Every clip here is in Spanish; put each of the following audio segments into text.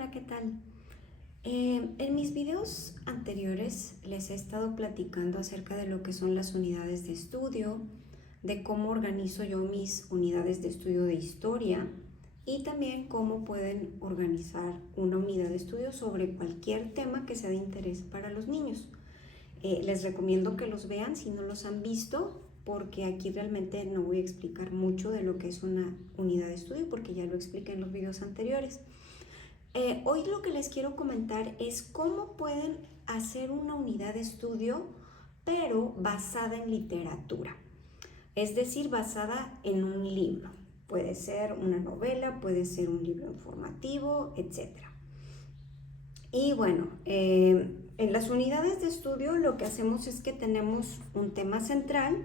Hola, ¿qué tal? En mis videos anteriores les he estado platicando acerca de lo que son las unidades de estudio, de cómo organizo yo mis unidades de estudio de historia y también cómo pueden organizar una unidad de estudio sobre cualquier tema que sea de interés para los niños. Les recomiendo que los vean si no los han visto, porque aquí realmente no voy a explicar mucho de lo que es una unidad de estudio porque ya lo expliqué en los videos anteriores. Hoy lo que les quiero comentar es cómo pueden hacer una unidad de estudio, pero basada en literatura, es decir, basada en un libro. Puede ser una novela, puede ser un libro informativo, etc. Y bueno, en las unidades de estudio lo que hacemos es que tenemos un tema central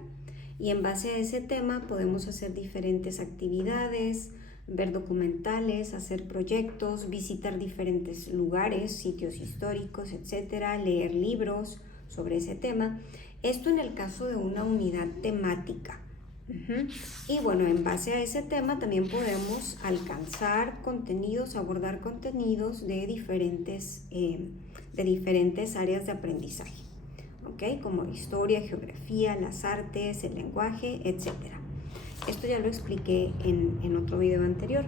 y en base a ese tema podemos hacer diferentes actividades, ver documentales, hacer proyectos, visitar diferentes lugares, sitios históricos, etcétera, leer libros sobre ese tema. Esto en el caso de una unidad temática. Y bueno, en base a ese tema también podemos alcanzar contenidos, abordar contenidos de diferentes áreas de aprendizaje, ¿ok? Como historia, geografía, las artes, el lenguaje, etcétera. Esto ya lo expliqué en otro video anterior.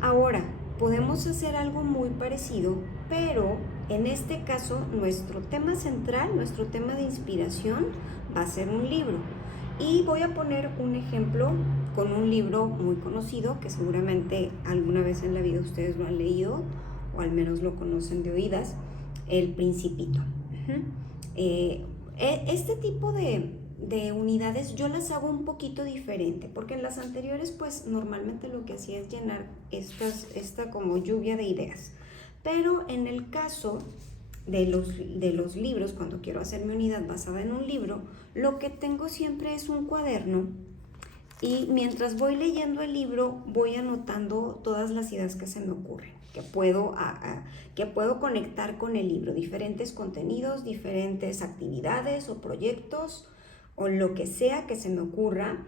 Ahora, podemos hacer algo muy parecido, pero en este caso nuestro tema central, nuestro tema de inspiración va a ser un libro. Y voy a poner un ejemplo con un libro muy conocido que seguramente alguna vez en la vida ustedes lo han leído o al menos lo conocen de oídas, El Principito. Este tipo de unidades yo las hago un poquito diferente, porque en las anteriores pues normalmente lo que hacía es llenar esta como lluvia de ideas, pero en el caso de los libros, cuando quiero hacer mi unidad basada en un libro, lo que tengo siempre es un cuaderno y mientras voy leyendo el libro voy anotando todas las ideas que se me ocurren, que puedo conectar con el libro, diferentes contenidos, diferentes actividades o proyectos o lo que sea que se me ocurra,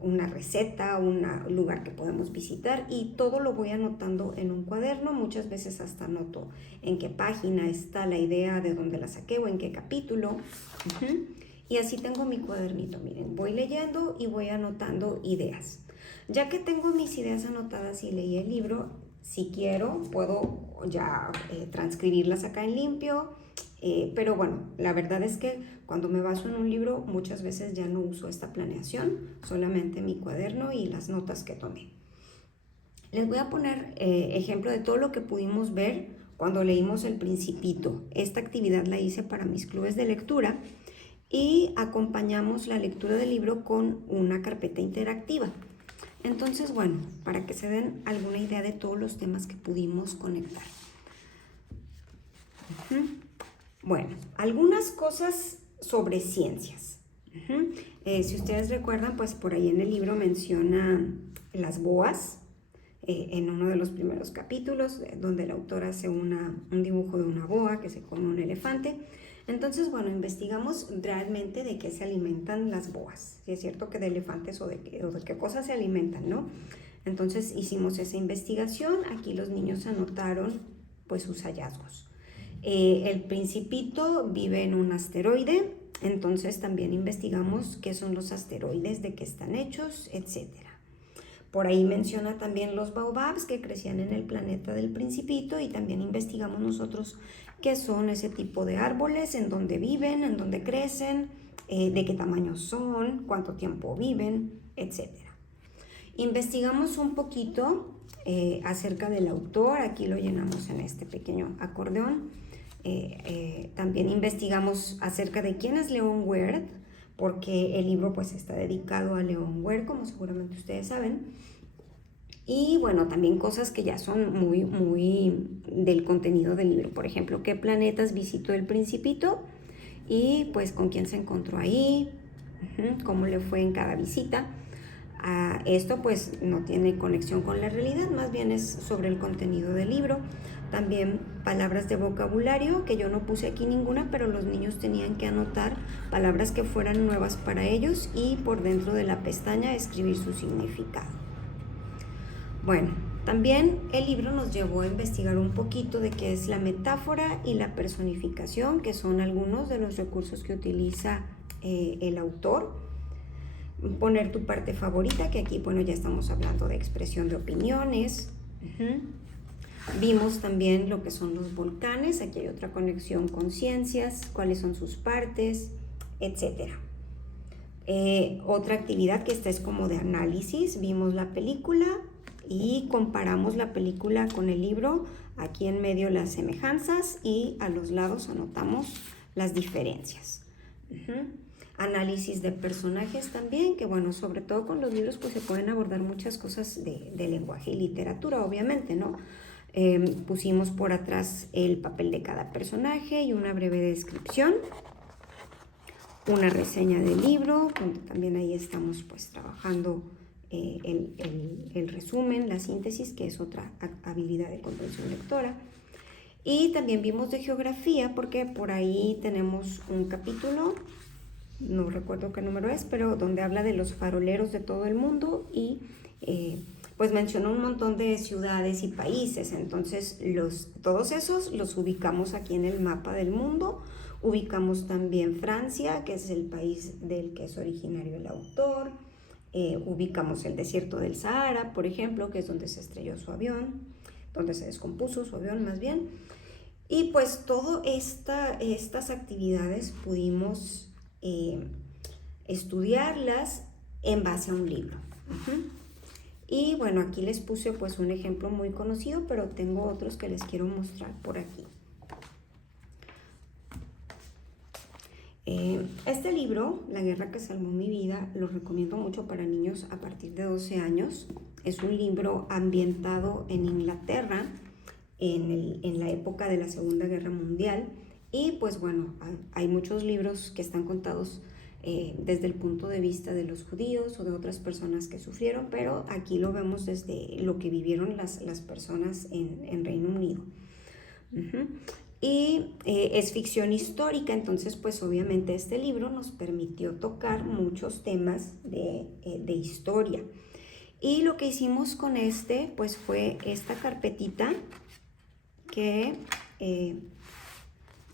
una receta, un lugar que podemos visitar, y todo lo voy anotando en un cuaderno. Muchas veces hasta anoto en qué página está la idea, de dónde la saqué o en qué capítulo. Y así tengo mi cuadernito, miren, voy leyendo y voy anotando ideas. Ya que tengo mis ideas anotadas y leí el libro, si quiero puedo ya transcribirlas acá en limpio, pero bueno, la verdad es que cuando me baso en un libro muchas veces ya no uso esta planeación, solamente mi cuaderno y las notas que tomé. Les voy a poner ejemplo de todo lo que pudimos ver cuando leímos El Principito. Esta actividad la hice para mis clubes de lectura y acompañamos la lectura del libro con una carpeta interactiva. Entonces, bueno, para que se den alguna idea de todos los temas que pudimos conectar. Bueno, algunas cosas sobre ciencias. Si ustedes recuerdan, pues por ahí en el libro menciona las boas, en uno de los primeros capítulos, donde el autor hace un dibujo de una boa que se come un elefante. Entonces, bueno, investigamos realmente de qué se alimentan las boas, si es cierto que de elefantes o de qué cosas se alimentan, ¿no? Entonces hicimos esa investigación, aquí los niños anotaron pues sus hallazgos. El Principito vive en un asteroide, entonces también investigamos qué son los asteroides, de qué están hechos, etc. Por ahí menciona también los baobabs que crecían en el planeta del Principito, y también investigamos nosotros qué son ese tipo de árboles, en dónde viven, en dónde crecen, de qué tamaño son, cuánto tiempo viven, etc. Investigamos un poquito acerca del autor, aquí lo llenamos en este pequeño acordeón. También investigamos acerca de quién es Leon Ware, porque el libro pues está dedicado a Leon Ware, como seguramente ustedes saben. Y bueno, también cosas que ya son muy del contenido del libro. Por ejemplo, qué planetas visitó el Principito y pues con quién se encontró ahí, cómo le fue en cada visita. Esto pues no tiene conexión con la realidad, más bien es sobre el contenido del libro. También palabras de vocabulario, que yo no puse aquí ninguna, pero los niños tenían que anotar palabras que fueran nuevas para ellos y por dentro de la pestaña escribir su significado. Bueno, También el libro nos llevó a investigar un poquito de qué es la metáfora y la personificación, que son algunos de los recursos que utiliza el autor. Poner tu parte favorita, que aquí, bueno, ya estamos hablando de expresión de opiniones. Vimos también lo que son los volcanes, aquí hay otra conexión con ciencias, cuáles son sus partes, etc. Otra actividad que esta es como de análisis, vimos la película y comparamos la película con el libro, aquí en medio las semejanzas y a los lados anotamos las diferencias. Análisis de personajes también, que bueno, sobre todo con los libros pues se pueden abordar muchas cosas de lenguaje y literatura, obviamente, ¿no? Pusimos por atrás el papel de cada personaje y una breve descripción, una reseña del libro, donde también ahí estamos pues trabajando el resumen, la síntesis, que es otra habilidad de comprensión lectora. Y también vimos de geografía, porque por ahí tenemos un capítulo, no recuerdo qué número es, pero donde habla de los faroleros de todo el mundo y pues mencionó un montón de ciudades y países. Entonces todos esos los ubicamos aquí en el mapa del mundo. Ubicamos también Francia, que es el país del que es originario el autor. Ubicamos el desierto del Sahara, por ejemplo, que es donde se estrelló su avión, donde se descompuso su avión más bien. Y pues todas estas actividades pudimos estudiarlas en base a un libro. Y bueno, aquí les puse pues un ejemplo muy conocido, pero tengo otros que les quiero mostrar por aquí. Este libro, La guerra que salvó mi vida, lo recomiendo mucho para niños a partir de 12 años. Es un libro ambientado en Inglaterra, en la época de la Segunda Guerra Mundial. Y pues bueno, hay muchos libros que están contados desde el punto de vista de los judíos o de otras personas que sufrieron, pero aquí lo vemos desde lo que vivieron las personas en Reino Unido. Y es ficción histórica, entonces pues obviamente este libro nos permitió tocar muchos temas de historia. Y lo que hicimos con pues fue esta carpetita que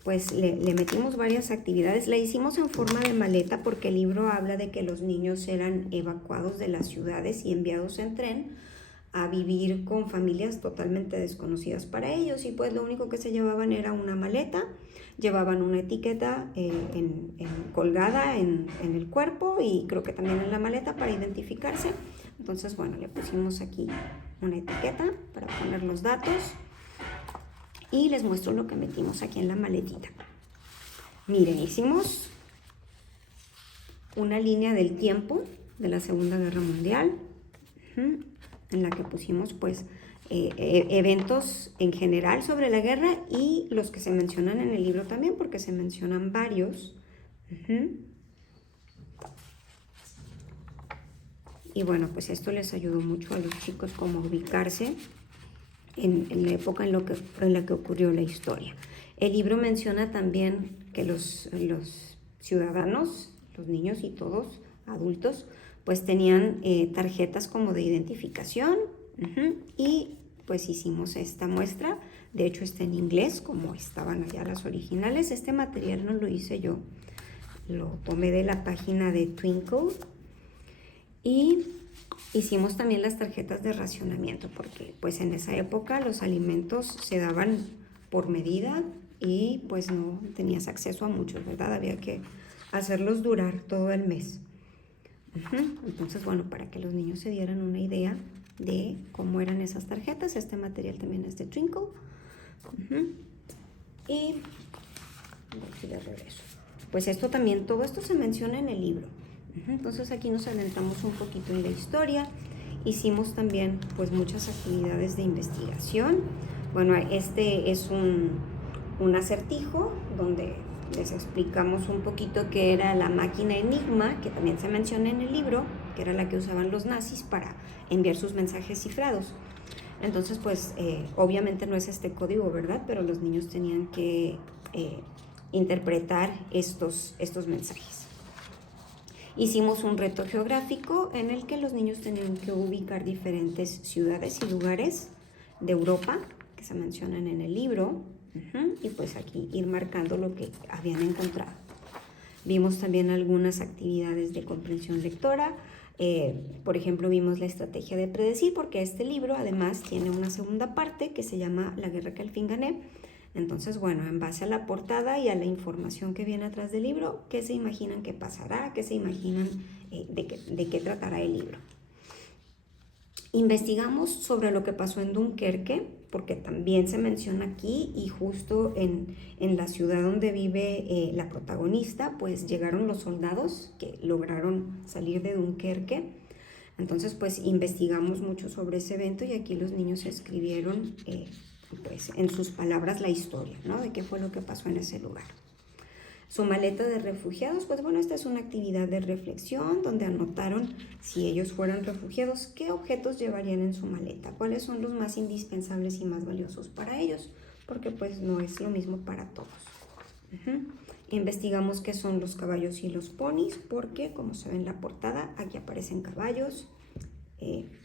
pues le metimos varias actividades. La hicimos en forma de maleta porque el libro habla de que los niños eran evacuados de las ciudades y enviados en tren a vivir con familias totalmente desconocidas para ellos, y pues lo único que se llevaban era una maleta, llevaban una etiqueta colgada en el cuerpo y creo que también en la maleta para identificarse. Entonces bueno, le pusimos aquí una etiqueta para poner los datos y les muestro lo que metimos aquí en la maletita. Miren, hicimos una línea del tiempo de la Segunda Guerra Mundial, en la que pusimos pues eventos en general sobre la guerra y los que se mencionan en el libro también, porque se mencionan varios. Y bueno, pues esto les ayudó mucho a los chicos como ubicarse en la época en la que ocurrió la historia. El libro menciona también que los ciudadanos, los niños y todos adultos, pues tenían tarjetas como de identificación, y pues hicimos esta muestra. De hecho está en inglés, como estaban allá las originales. Este material no lo hice yo, lo tomé de la página de Twinkle. Y hicimos también las tarjetas de racionamiento, porque pues en esa época los alimentos se daban por medida y pues no tenías acceso a muchos, ¿verdad? Había que hacerlos durar todo el mes. Entonces, bueno, para que los niños se dieran una idea de cómo eran esas tarjetas, este material también es de Twinkle. Y aquí de regreso. Pues esto también, todo esto se menciona en el libro. Entonces aquí nos adentramos un poquito en la historia. Hicimos también pues muchas actividades de investigación. Bueno, este es un acertijo donde les explicamos un poquito qué era la máquina Enigma, que también se menciona en el libro, que era la que usaban los nazis para enviar sus mensajes cifrados. Entonces, pues, obviamente no es este código, ¿verdad? Pero los niños tenían que interpretar estos mensajes. Hicimos un reto geográfico en el que los niños tenían que ubicar diferentes ciudades y lugares de Europa que se mencionan en el libro. Y pues aquí ir marcando lo que habían encontrado. Vimos también algunas actividades de comprensión lectora. Por ejemplo, vimos la estrategia de predecir, porque este libro además tiene una segunda parte que se llama La guerra que al fin gané. Entonces, bueno, en base a la portada y a la información que viene atrás del libro, ¿qué se imaginan que pasará? ¿Qué se imaginan de qué tratará el libro? Investigamos sobre lo que pasó en Dunkerque, porque también se menciona aquí, y justo en la ciudad donde vive la protagonista, pues llegaron los soldados que lograron salir de Dunkerque. Entonces, pues investigamos mucho sobre ese evento y aquí los niños escribieron, pues en sus palabras, la historia, ¿no? De qué fue lo que pasó en ese lugar. Su maleta de refugiados, pues bueno, esta es una actividad de reflexión donde anotaron, si ellos fueran refugiados, qué objetos llevarían en su maleta, cuáles son los más indispensables y más valiosos para ellos, porque pues no es lo mismo para todos. Investigamos qué son los caballos y los ponis, porque como se ve en la portada, aquí aparecen caballos,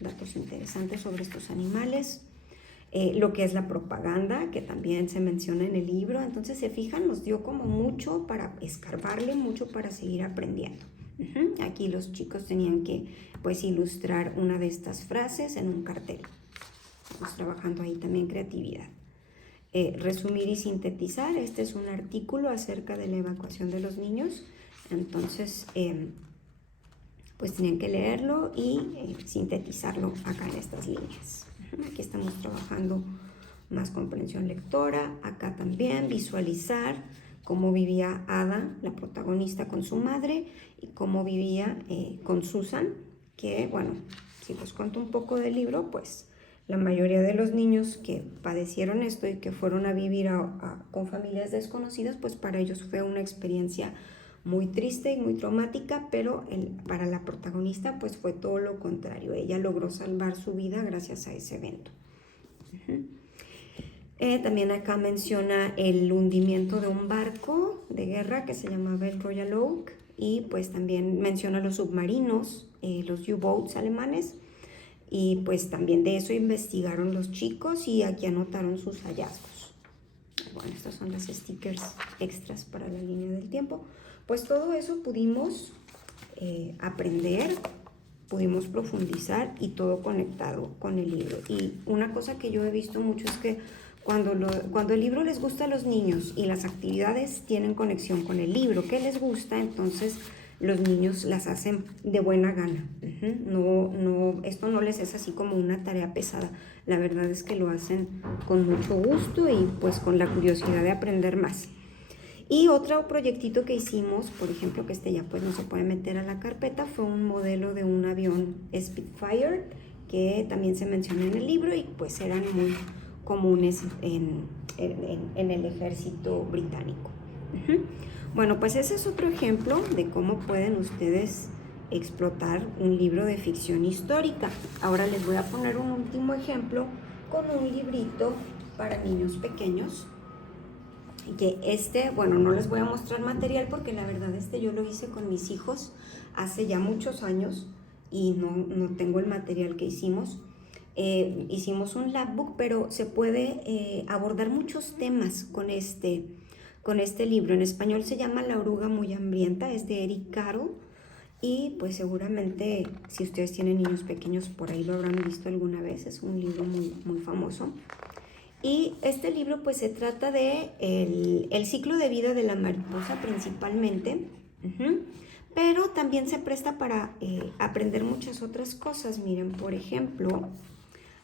datos interesantes sobre estos animales. Lo que es la propaganda, que también se menciona en el libro. Entonces, se fijan, nos dio como mucho para escarbarle, mucho para seguir aprendiendo. Aquí los chicos tenían que, pues, ilustrar una de estas frases en un cartel. Estamos trabajando ahí también creatividad. Resumir y sintetizar. Este es un artículo acerca de la evacuación de los niños. Entonces, pues tenían que leerlo y sintetizarlo acá en estas líneas. Aquí estamos trabajando más comprensión lectora. Acá también visualizar cómo vivía Ada, la protagonista, con su madre, y cómo vivía con Susan, que bueno, si les cuento un poco del libro, pues la mayoría de los niños que padecieron esto y que fueron a vivir con familias desconocidas, pues para ellos fue una experiencia muy triste y muy traumática, pero para la protagonista pues fue todo lo contrario. Ella logró salvar su vida gracias a ese evento. También acá menciona el hundimiento de un barco de guerra que se llamaba el Royal Oak, y pues también menciona los submarinos, los U-boats alemanes, y pues también de eso investigaron los chicos y aquí anotaron sus hallazgos. Bueno, estos son los stickers extras para la línea del tiempo. Pues todo eso pudimos aprender, pudimos profundizar, y todo conectado con el libro. Y una cosa que yo he visto mucho es que cuando el libro les gusta a los niños y las actividades tienen conexión con el libro que les gusta, entonces los niños las hacen de buena gana. Esto no les es así como una tarea pesada. La verdad es que lo hacen con mucho gusto y pues con la curiosidad de aprender más. Y otro proyectito que hicimos, por ejemplo, que ya pues no se puede meter a la carpeta, fue un modelo de un avión Spitfire, que también se menciona en el libro y pues eran muy comunes en el ejército británico. Bueno, pues ese es otro ejemplo de cómo pueden ustedes explotar un libro de ficción histórica. Ahora les voy a poner un último ejemplo con un librito para niños pequeños, que bueno, no les voy a mostrar material porque la verdad yo lo hice con mis hijos hace ya muchos años y no tengo el material que hicimos. Hicimos un labbook, pero se puede abordar muchos temas con este libro. En español se llama La oruga muy hambrienta, es de Eric Carle, y pues seguramente si ustedes tienen niños pequeños por ahí lo habrán visto alguna vez. Es un libro muy, muy famoso. Y este libro pues se trata de el ciclo de vida de la mariposa principalmente, pero también se presta para aprender muchas otras cosas. Miren, por ejemplo,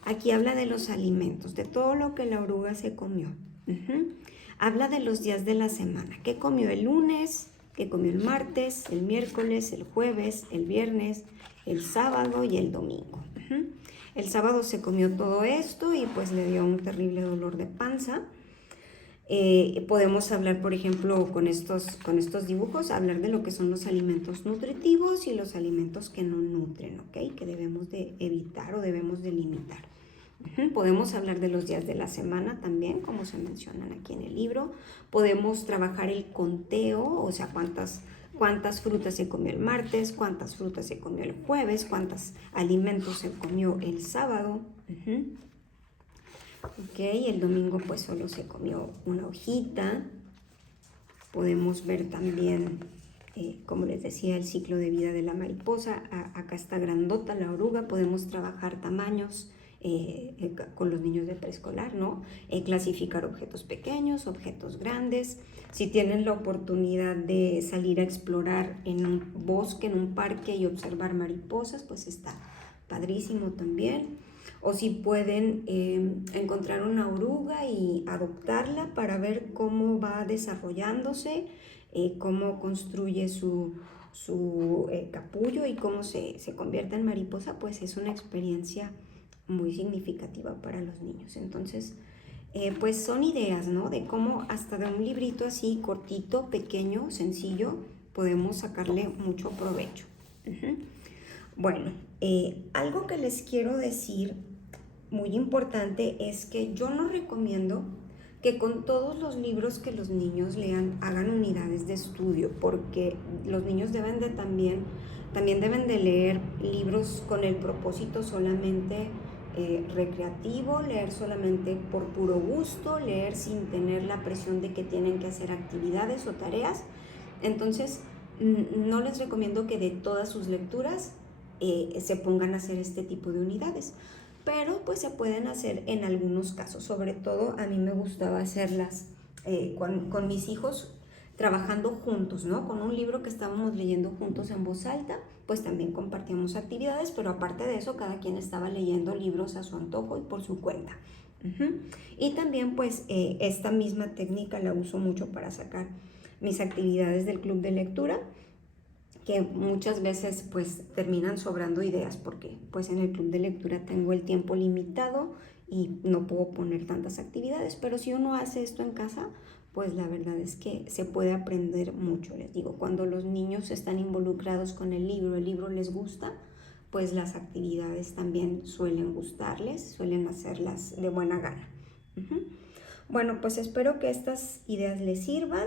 aquí habla de los alimentos, de todo lo que la oruga se comió. Habla de los días de la semana, qué comió el lunes, qué comió el martes, el miércoles, el jueves, el viernes, el sábado y el domingo. El sábado se comió todo esto y pues le dio un terrible dolor de panza. Podemos hablar, por ejemplo, con estos dibujos, hablar de lo que son los alimentos nutritivos y los alimentos que no nutren, ¿ok? Que debemos de evitar o debemos de limitar. Podemos hablar de los días de la semana también, como se mencionan aquí en el libro. Podemos trabajar el conteo, o sea, cuántas frutas se comió el martes, cuántas frutas se comió el jueves, cuántos alimentos se comió el sábado. Ok, el domingo pues solo se comió una hojita. Podemos ver también, como les decía, el ciclo de vida de la mariposa. Acá está grandota la oruga. Podemos trabajar tamaños con los niños de preescolar, ¿no? Clasificar objetos pequeños, objetos grandes. Si tienen la oportunidad de salir a explorar en un bosque, en un parque y observar mariposas, pues está padrísimo también. O si pueden encontrar una oruga y adoptarla para ver cómo va desarrollándose, cómo construye su capullo y cómo se convierte en mariposa, pues es una experiencia muy significativa para los niños. Entonces, pues son ideas, ¿no? De cómo hasta de un librito así cortito, pequeño, sencillo, podemos sacarle mucho provecho. Bueno, algo que les quiero decir muy importante es que yo no recomiendo que con todos los libros que los niños lean hagan unidades de estudio, porque los niños deben de también deben de leer libros con el propósito solamente recreativo, leer solamente por puro gusto, leer sin tener la presión de que tienen que hacer actividades o tareas. Entonces, no les recomiendo que de todas sus lecturas se pongan a hacer este tipo de unidades, pero pues se pueden hacer en algunos casos. Sobre todo a mí me gustaba hacerlas con mis hijos, trabajando juntos, ¿no? Con un libro que estábamos leyendo juntos en voz alta, pues también compartíamos actividades, pero aparte de eso cada quien estaba leyendo libros a su antojo y por su cuenta. Y también pues esta misma técnica la uso mucho para sacar mis actividades del club de lectura, que muchas veces pues terminan sobrando ideas porque pues en el club de lectura tengo el tiempo limitado y no puedo poner tantas actividades, pero si uno hace esto en casa, pues la verdad es que se puede aprender mucho. Les digo, cuando los niños están involucrados con el libro les gusta, pues las actividades también suelen gustarles, suelen hacerlas de buena gana. Bueno, pues espero que estas ideas les sirvan.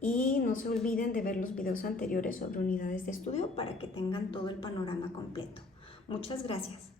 Y no se olviden de ver los videos anteriores sobre unidades de estudio para que tengan todo el panorama completo. Muchas gracias.